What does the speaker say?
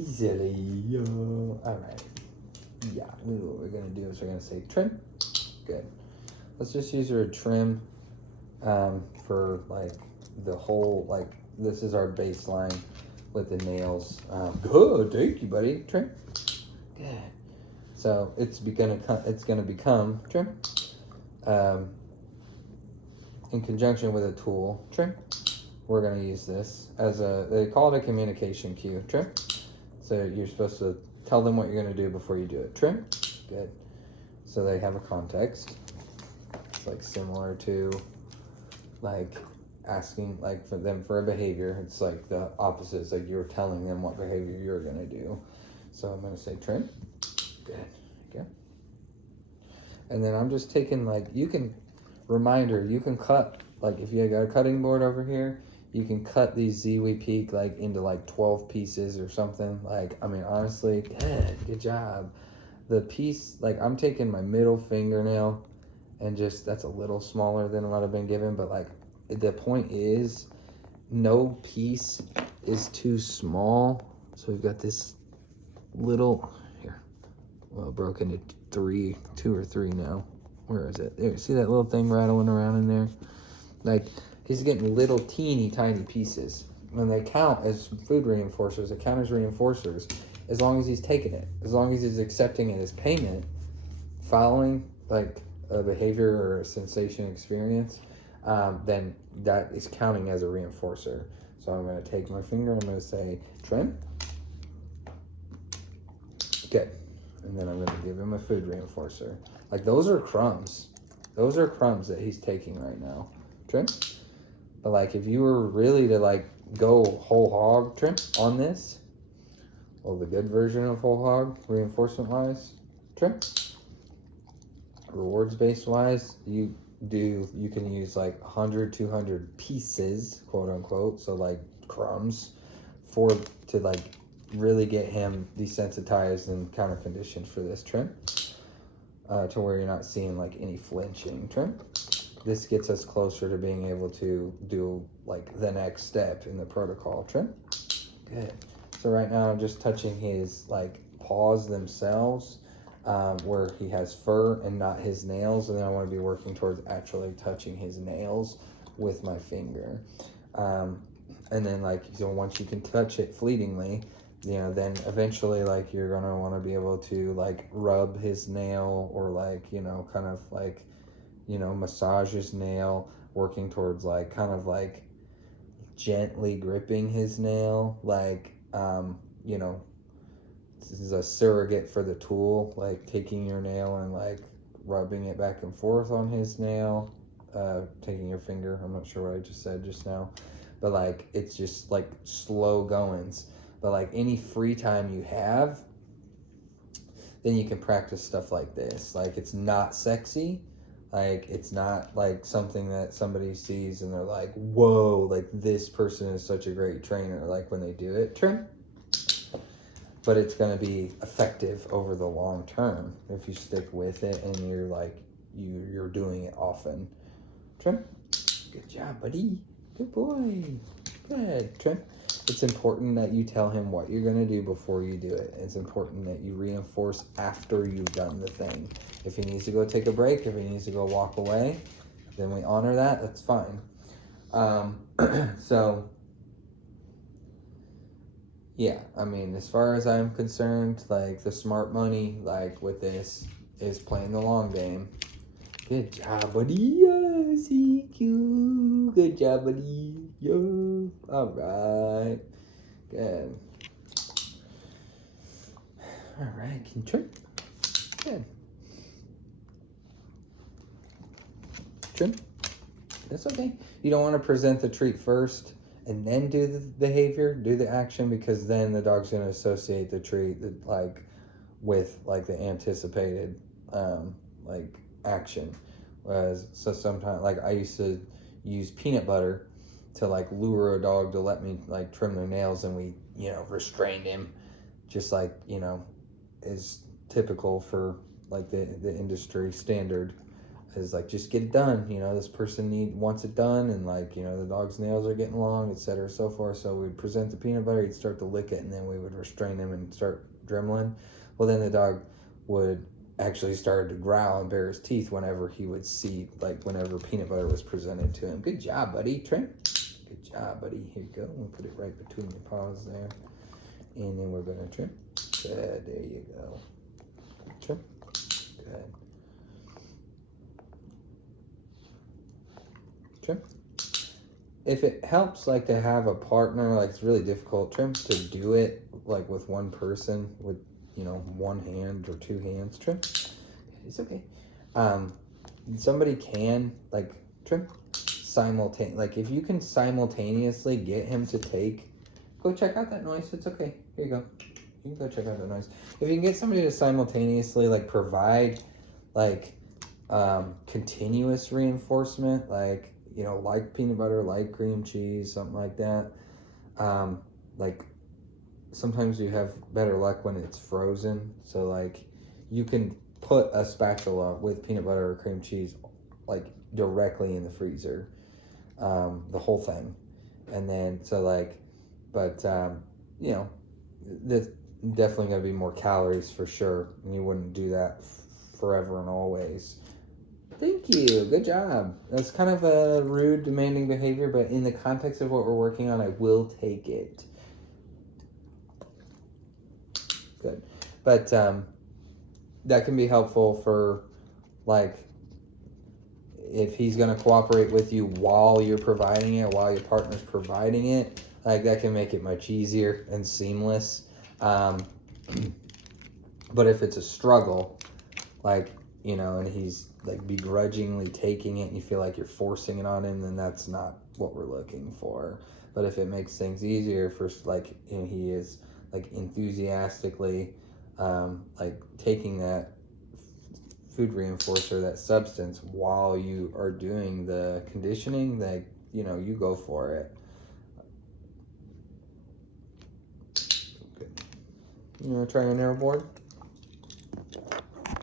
easily. All right. Yeah, what we're gonna do is we're gonna say trim. Good. Let's just use our trim for like the whole, like this is our baseline with the nails. Good, thank you, buddy. Trim. Good. So it's gonna become trim. In conjunction with a tool, trim. We're gonna use this as they call it a communication cue, trim. So you're supposed to tell them what you're gonna do before you do it, trim. Good. So they have a context. It's like similar to like asking like for them for a behavior. It's like the opposite. It's like you're telling them what behavior you're gonna do. So I'm gonna say trim. Good. Okay. And then I'm just taking like, you can cut, like if you got a cutting board over here, you can cut these Ziwi Peak like into like 12 pieces or something. Like, I mean, honestly, good job. The piece, like I'm taking my middle fingernail and just, that's a little smaller than what I've been given, but like the point is no piece is too small. So we've got this little, here, well, broken into two or three now. Where is it? There, see that little thing rattling around in there? Like, he's getting little teeny tiny pieces. When they count as food reinforcers, they count as reinforcers as long as he's taking it. As long as he's accepting it as payment, following like a behavior or a sensation experience, then that is counting as a reinforcer. So I'm going to take my finger, I'm going to say trim. Good. And then I'm going to give him a food reinforcer. Like, those are crumbs. Those are crumbs that he's taking right now. Trim. But like, if you were really to like go whole hog, trim, on this, well, the good version of whole hog, reinforcement wise, trim. Rewards based wise, you can use like 100, 200 pieces, quote unquote, so like crumbs, to like really get him desensitized and counter conditioned for this trim, to where you're not seeing like any flinching, trim. This gets us closer to being able to do like the next step in the protocol, trim. Good. So right now I'm just touching his like paws themselves, where he has fur and not his nails, and then I want to be working towards actually touching his nails with my finger. And then like, so once you can touch it fleetingly, you know, then eventually like you're gonna want to be able to like rub his nail, or like, you know, kind of like, you know, massage his nail, working towards like kind of like gently gripping his nail, like, you know, this is a surrogate for the tool, like taking your nail and like rubbing it back and forth on his nail, taking your finger, I'm not sure what I just said just now, but like it's just like slow goings. But like any free time you have, then you can practice stuff like this. Like, it's not sexy, like it's not like something that somebody sees and they're like, whoa, like this person is such a great trainer, like when they do it, trim. But it's going to be effective over the long term if you stick with it and you're like, you're doing it often. Trim. Good job, buddy. Good boy. Good. Trim. It's important that you tell him what you're going to do before you do it. It's important that you reinforce after you've done the thing. If he needs to go take a break, if he needs to go walk away, then we honor that. That's fine. So yeah, I mean, as far as I'm concerned, like the smart money, like with this, is playing the long game. Good job, buddy. CQ. Good job, buddy. Yo. All right. Good. All right. Can you trim? Good. Trim. That's okay. You don't want to present the treat first and then do the behavior, do the action, because then the dog's going to associate the treat like with like the anticipated like action. Whereas, so sometimes, like I used to use peanut butter to like lure a dog to let me like trim their nails, and we, you know, restrained him, just like, you know, is typical for like the industry standard. is like, just get it done. You know, this person wants it done, and like, you know, the dog's nails are getting long, etc., so forth. So we'd present the peanut butter, he'd start to lick it, and then we would restrain him and start dremeling. Well, then the dog would actually start to growl and bare his teeth whenever he would see, like, whenever peanut butter was presented to him. Good job, buddy. Trim. Good job, buddy. Here you go. We'll put it right between your paws there. And then we're going to trim. Good. There you go. Trim. Good. Trim. If it helps, like, to have a partner, like, it's really difficult, Trim, to do it, like, with one person, with, you know, one hand or two hands, Trim. It's okay. Somebody can, like, Trim, like, if you can simultaneously get him to go check out that noise. It's okay. Here you go. You can go check out that noise. If you can get somebody to simultaneously, like, provide, like, continuous reinforcement, like, you know, like peanut butter, like cream cheese, something like that. Like, sometimes you have better luck when it's frozen. So, like, you can put a spatula with peanut butter or cream cheese, like, directly in the freezer, the whole thing. And then, so, like, but, you know, there's definitely going to be more calories for sure. And you wouldn't do that forever and always. Thank you. Good job. That's kind of a rude, demanding behavior, but in the context of what we're working on, I will take it. Good. But that can be helpful for, like, if he's going to cooperate with you while you're providing it, while your partner's providing it, like, that can make it much easier and seamless. But if it's a struggle, like, you know, and he's, like, begrudgingly taking it and you feel like you're forcing it on him, then that's not what we're looking for. But if it makes things easier for, like, you know, he is, like, enthusiastically, like, taking that food reinforcer, that substance, while you are doing the conditioning, like, you know, you go for it. Good. You want to try a narrow board?